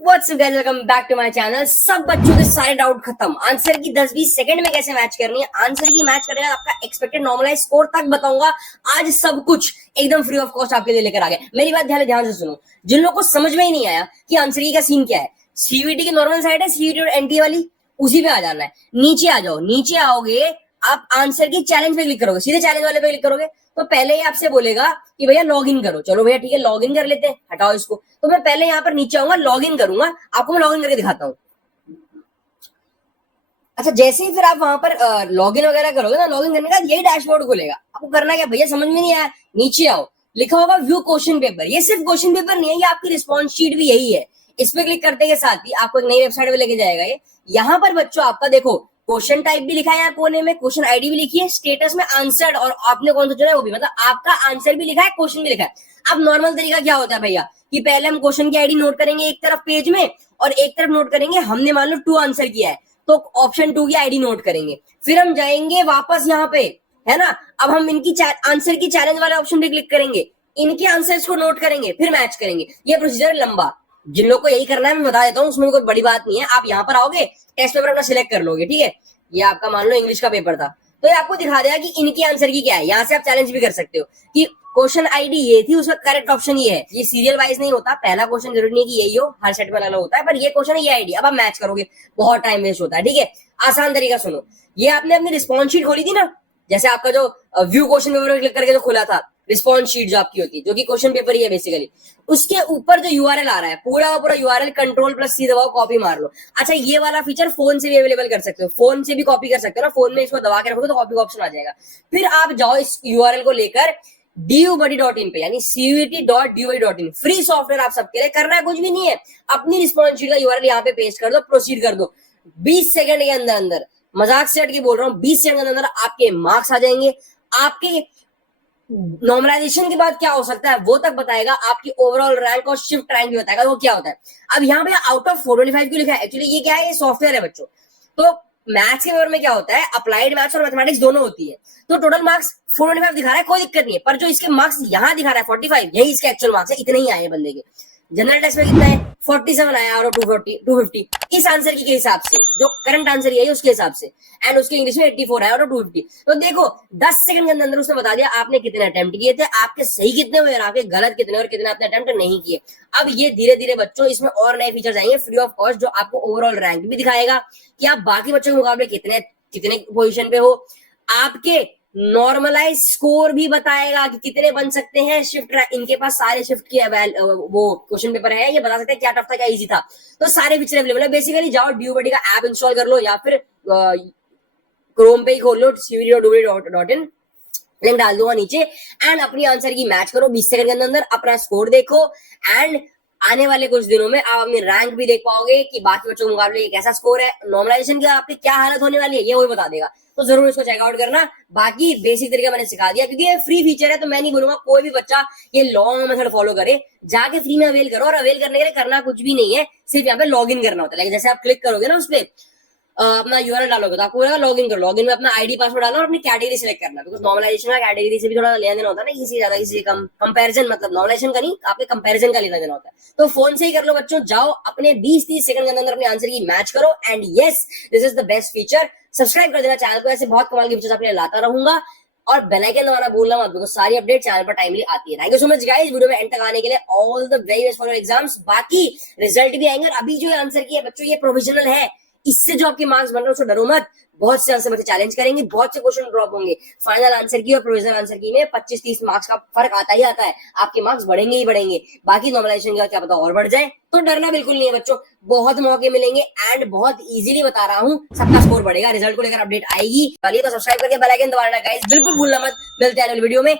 What's up guys, welcome back to my channel. सब बच्चों के सारे डाउट खत्म। आंसर की 10-20 सेकंड में कैसे मैच करनी है, आंसर की मैच करेगा, आपका एक्सपेक्टेड नॉर्मलाइज स्कोर तक बताऊंगा। आज सब कुछ एकदम फ्री ऑफ कॉस्ट आपके लिए लेकर आ गए। मेरी बात ध्यान से सुनो। जिन लोगों को समझ में ही नहीं आया कि आंसर की का सीन क्या है, सीवीटी की नॉर्मल साइड है, सीवीटी और एनटी वाली, उसी पे आ जाना है। नीचे आ जाओ, नीचे आओगे आप आंसर की चैलेंज पे क्लिक करोगे, सीधे चैलेंज वाले पे क्लिक करोगे तो पहले ही आपसे बोलेगा कि भैया लॉग इन करो। चलो भैया ठीक है, लॉग इन कर लेते हैं, हटाओ इसको। तो मैं पहले यहाँ पर नीचे आऊंगा, लॉग इन करूंगा, आपको मैं लॉग इन करके दिखाता हूँ। अच्छा, जैसे ही फिर आप वहां पर लॉग इन वगैरह करोगे ना, लॉग इन करने के बाद यही डैशबोर्ड खुलेगा। आपको करना क्या भैया, समझ में नहीं आया, नीचे आओ, लिखा होगा व्यू क्वेश्चन पेपर। ये सिर्फ क्वेश्चन पेपर नहीं है, ये आपकी रिस्पॉन्स शीट भी यही है। इस पे क्लिक करते के साथ ही आपको एक नई वेबसाइट पे लेके जाएगा। ये यहाँ पर बच्चों आपका देखो, क्वेश्चन टाइप भी लिखा है यहाँ कोने में, क्वेश्चन आईडी भी लिखी है, स्टेटस में आंसर्ड और आपने कौन सा चुना है वो भी, मतलब आपका आंसर भी लिखा है, क्वेश्चन भी लिखा है। अब नॉर्मल तरीका क्या होता है भैया, कि पहले हम क्वेश्चन की आईडी नोट करेंगे एक तरफ पेज में, और एक तरफ नोट करेंगे हमने मान लो 2 आंसर किया है तो ऑप्शन 2 की आईडी नोट करेंगे। फिर हम जाएंगे वापस यहाँ पे, है ना। अब हम इनकी आंसर की चैलेंज वाले ऑप्शन पे क्लिक करेंगे, इनके आंसर्स को नोट करेंगे, फिर मैच करेंगे। ये प्रोसीजर लंबा, जिन लोग को यही करना है मैं बता देता हूँ, उसमें कोई बड़ी बात नहीं है। आप यहाँ पर आओगे, टेस्ट पेपर अपना सिलेक्ट कर लोगे, ठीक है। ये आपका मान लो इंग्लिश का पेपर था, तो ये आपको दिखा देगा कि इनके आंसर की क्या है। यहाँ से आप चैलेंज भी कर सकते हो कि क्वेश्चन आईडी ये थी, उसका करेक्ट ऑप्शन ये है। ये सीरियल वाइज नहीं होता, पहला क्वेश्चन जरूरी नहीं कि यही हो, हर सेट में अलग होता है, पर ये क्वेश्चन है, ये आईडी। अब आप मैच करोगे, बहुत टाइम वेस्ट होता है, ठीक है। आसान तरीका सुनो, ये आपने अपनी रिस्पॉन्स शीट खोली थी ना, जैसे आपका जो व्यू क्वेश्चन पेपर क्लिक करके जो खुला था, रिस्पॉन्स शीट जो आपकी होती है, जो कि क्वेश्चन पेपर ही है बेसिकली, उसके ऊपर जो यूआरएल आ रहा है, पूरा पूरा यूआरएल कंट्रोल+C दबाओ, कॉपी मार लो। अच्छा, ये वाला फीचर फोन से भी अवेलेबल कर सकते हो, फोन से भी कॉपी कर सकते हो ना, फोन में इसको दबा के रखोगे तो कॉपी का ऑप्शन आ जाएगा। फिर आप जाओ इस यूआरएल को लेकर dubuddy.in पे, यानी cvt.dubuddy.in, फ्री सॉफ्टवेयर आप सबके लिए। करना है कुछ भी नहीं है, अपनी रिस्पॉन्स शीट का यूआरएल यहाँ पे पेस्ट कर दो, प्रोसीड कर दो। 20 सेकंड के अंदर अंदर, मजाक से हट के बोल रहा हूँ, 20 सेकंड के अंदर आपके मार्क्स आ जाएंगे। आपके नॉर्मलाइजेशन के बाद क्या हो सकता है वो तक बताएगा, आपकी ओवरऑल रैंक और शिफ्ट रैंक भी बताएगा वो क्या होता है। अब यहाँ पे आउट ऑफ 425 क्यों लिखा है, एक्चुअली ये क्या है, ये सॉफ्टवेयर है बच्चों। तो मैथ्स के पेपर में क्या होता है, अप्लाइड मैथ्स और मैथमेटिक्स दोनों होती है, तो टोटल मार्क्स 425 दिखा रहा है, कोई दिक्कत नहीं है। पर जो इसके मार्क्स यहाँ दिखा रहा है 45, यही इसके एक्चुअल मार्क्स है, इतने ही आए बंदे के। जनरल टेस्ट में कितना है, 47 आया और 250 इस आंसर के हिसाब से, जो करंट आंसर है उसके हिसाब से, एंड उसके इंग्लिश में 84 आया और 250। तो देखो 10 सेकंड के अंदर उसने बता दिया आपने कितने अटेम्प्ट किए थे, आपके सही कितने हुए और आपके गलत कितने, और कितने आपने अटेम्प्ट नहीं किए। अब ये धीरे धीरे बच्चों इसमें और नए फीचर्स आएंगे फ्री ऑफ कॉस्ट, जो आपको ओवरऑल रैंक भी दिखाएगा कि आप बाकी बच्चों के मुकाबले कितने कितने पोजीशन पे हो, आपके नॉर्मलाइज स्कोर भी बताएगा कि कितने बन सकते हैं। शिफ्ट इनके पास सारे शिफ्ट की वो क्वेश्चन पेपर है, ये बता सकते हैं क्या टफ था क्या इजी था। तो सारे फीचर अवेलेबल है। बेसिकली जाओ DuBuddy का ऐप इंस्टॉल कर लो, या फिर क्रोम पे ही खोल लो cvt.dubuddy.in, लिंक डाल दूंगा नीचे, एंड अपनी आंसर की मैच करो 20 सेकंड के अंदर अंदर, अपना स्कोर देखो, एंड आने वाले कुछ दिनों में आप अपनी रैंक भी देख पाओगे कि बाकी बच्चों के मुकाबले ये कैसा स्कोर है। नॉर्मलाइजेशन की आपकी क्या हालत होने वाली है ये वही बता देगा, तो जरूर इसको चेकआउट करना। बाकी बेसिक तरीका मैंने सिखा दिया, क्योंकि ये फ्री फीचर है, तो मैं नहीं बोलूंगा कोई भी बच्चा ये लॉन्ग मेथड फॉलो करे। जाके फ्री में अवेल करो, और अवेल करने के लिए करना कुछ भी नहीं है, सिर्फ यहाँ पे लॉग इन करना होता है। जैसे आप क्लिक करोगे ना उस पर, अपना यूआरएल डालोगे तो आपको लॉग इन करो, लॉग इन में अपना आईडी पासवर्ड डालो और अपनी कैटेगरी सिलेक्ट करना, बिकॉज नॉर्मलाइजेशन का कैटेगरी से भी थोड़ा लेना देना होता है ना, किसी से ज्यादा किसी से कम, कंपैरिजन, मतलब नॉर्मलाइजेशन का नहीं, आपके कंपैरिजन का लेना देना होता है। तो फोन से ही कर लो बच्चों, जाओ अपने 20-30 सेकंड के अंदर अपने आंसर की मैच करो, and yes, this is the best feature. Subscribe कर देना चैनल को, ऐसे बहुत कमाल की फीचर्स आपके लिए लाता रहूंगा, और बेल आइकन दबाना भूलना मत, बिकॉज सारी अपडेट चैनल पर टाइमली आती है। Thank you so much guys, video में एंड तक आने के लिए। All the very best for your exams. बाकी रिजल्ट भी आएंगे, और अभी जो आंसर की है बच्चों ये प्रोविजनल है, इससे जो आपके मार्क्स बन रहे हैं उसको डरो मत। बहुत से आंसर बच्चे चैलेंज करेंगे, बहुत से क्वेश्चन ड्रॉप होंगे। फाइनल आंसर की और प्रोविजनल आंसर की में 25-30 मार्क्स का फर्क आता ही आता है, आपके मार्क्स बढ़ेंगे ही बढ़ेंगे। बाकी नॉर्मलाइजेशन का क्या पता और बढ़ जाए, तो डरना बिल्कुल नहीं है बच्चों, बहुत मौके मिलेंगे, एंड बहुत इजीली बता रहा हूँ, सबका स्कोर बढ़ेगा। रिजल्ट को लेकर अपडेट आएगी, तो सब्सक्राइब करके बेल आइकन दबाना गाइस, बिल्कुल भूलना मत। मिलते हैं अगले वीडियो में।